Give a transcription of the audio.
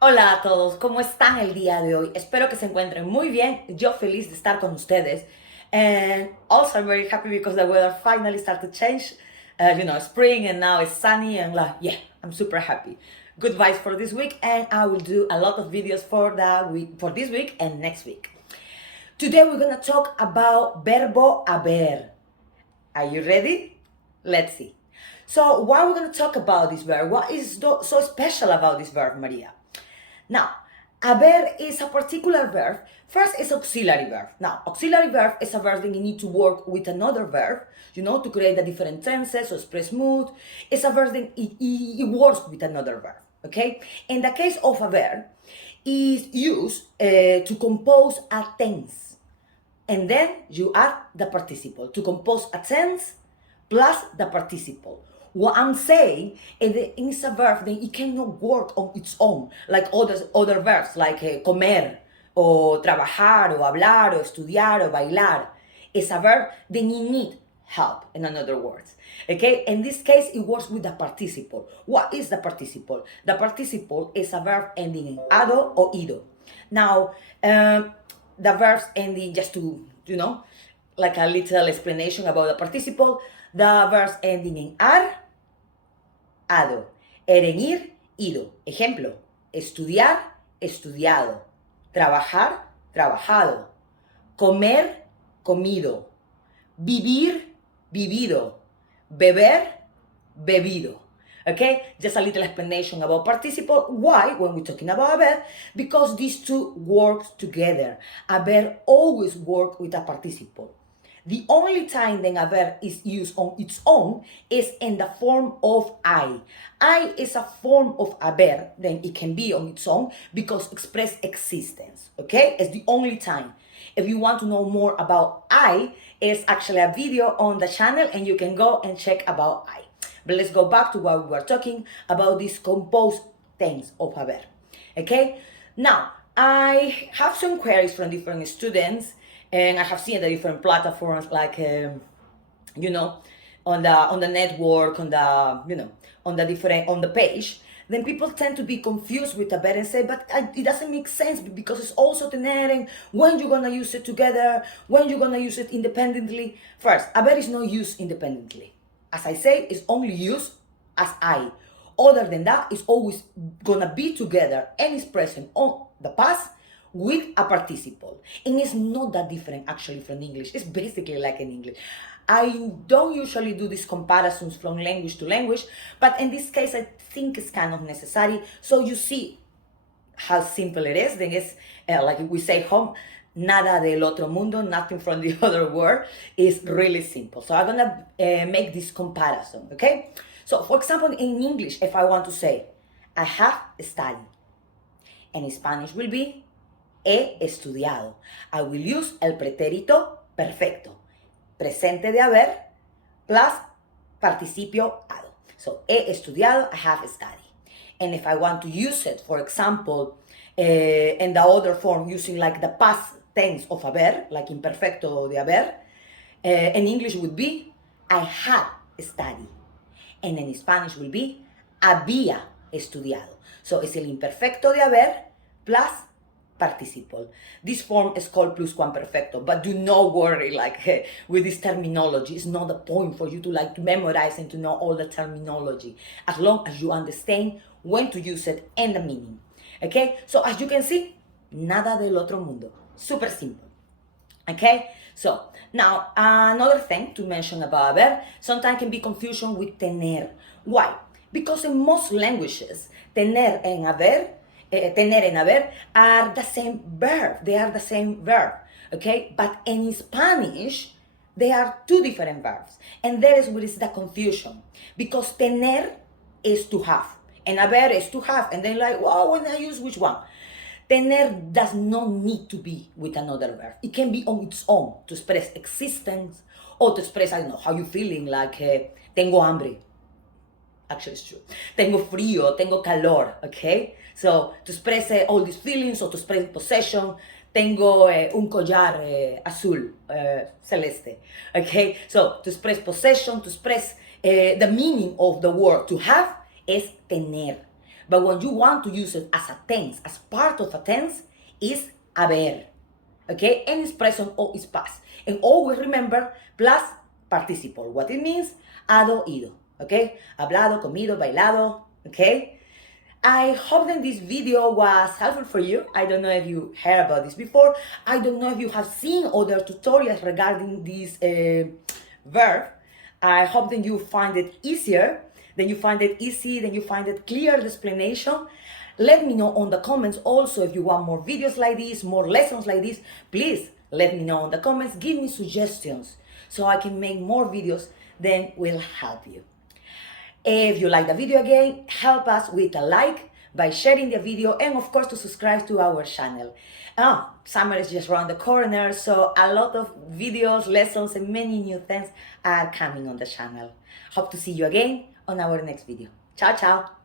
Hola a todos, ¿cómo están el día de hoy? Espero que se encuentren muy bien. Yo feliz de estar con ustedes. And also I'm very happy because the weather finally started to change. Spring and now it's sunny and yeah, I'm super happy. Good vibes for this week and I will do a lot of videos for this week and next week. Today we're gonna talk about Verbo Haber. Are you ready? Let's see. So why we're gonna talk about this verb? What is so special about this verb, Maria? Now, haber is a particular verb. First is auxiliary verb. Now, auxiliary verb is a verb that you need to work with another verb, to create the different tenses or express mood. It's a verb that it works with another verb, okay? In the case of a verb, is used to compose a tense. And then you add the participle to compose a tense plus the participle. What I'm saying is that it's a verb that it cannot work on its own, like other verbs, like comer, o trabajar, o hablar, o estudiar, o bailar. It's a verb that you need help, in other words. Okay, in this case, it works with the participle. What is the participle? The participle is a verb ending in ado or ido. Now, the verbs ending, just to, like a little explanation about the participle, the verbs ending in ar, ado, erenir, ido. Ejemplo, estudiar, estudiado, trabajar, trabajado, comer, comido, vivir, vivido, beber, bebido. Okay, just a little explanation about participle. Why, when we're talking about a verb? Because these two work together. A verb always works with a participle. The only time then a verb is used on its own is in the form of I. I is a form of a verb, then it can be on its own because express existence. Okay, it's the only time. If you want to know more about I, it's actually a video on the channel and you can go and check about I. But let's go back to what we were talking about, these composed things of a verb. Okay? Now, I have some queries from different students and I have seen the different platforms like, on the network, on the page. Then people tend to be confused with a verb and say, but it doesn't make sense because it's also tener, and when you're gonna use it together, when you're gonna use it independently. First, a verb is not used independently. As I say, it's only used as I. Other than that, it's always gonna be together and is present on the past with a participle. And it's not that different actually from English. It's basically like in English. I don't usually do these comparisons from language to language, but in this case, I think it's kind of necessary. So you see how simple it is. Then it's like we say home, nada del otro mundo, nothing from the other world. Is really simple. So I'm gonna make this comparison, okay? So for example, in English, if I want to say, I have studied, and in Spanish will be, he estudiado. I will use el pretérito perfecto, presente de haber, plus participio ado. So, he estudiado, I have studied. And if I want to use it, for example, in the other form, using like the past tense of haber, like imperfecto de haber, in English would be, I had studied. And in Spanish will be, había estudiado. So, es el imperfecto de haber plus participle. This form is called pluscuamperfecto, but do not worry like with this terminology. It's not the point for you to memorize and to know all the terminology, as long as you understand when to use it and the meaning. Okay, so as you can see, nada del otro mundo. Super simple. Okay, so now another thing to mention about haber, sometimes can be confusion with tener. Why? Because in most languages, tener and haber are the same verb. They are the same verb, okay? But in Spanish, they are two different verbs. And there is where is the confusion. Because tener is to have, and haber is to have. And then like, wow, when I use which one? Tener does not need to be with another verb. It can be on its own to express existence or to express, I don't know, how you feeling, like, tengo hambre. Actually, it's true. Tengo frío, tengo calor, okay? So, to express all these feelings or to express possession, tengo un collar azul, celeste, okay? So, to express possession, to express the meaning of the word to have is tener. But when you want to use it as a tense, as part of a tense, is haber. Okay? And it's present or is past. And always remember, plus participle. What it means? Hado, ido. Okay? Hablado, comido, bailado. Okay? I hope that this video was helpful for you. I don't know if you heard about this before. I don't know if you have seen other tutorials regarding this verb. I hope that you find it easier, then you find it easy, then you find it clear, the explanation. Let me know on the comments also if you want more videos like this, more lessons like this. Please let me know in the comments. Give me suggestions so I can make more videos that will help you. If you like the video again, help us with a like by sharing the video and of course to subscribe to our channel. Summer is just around the corner, so a lot of videos, lessons and many new things are coming on the channel. Hope to see you again on our next video. Ciao, ciao!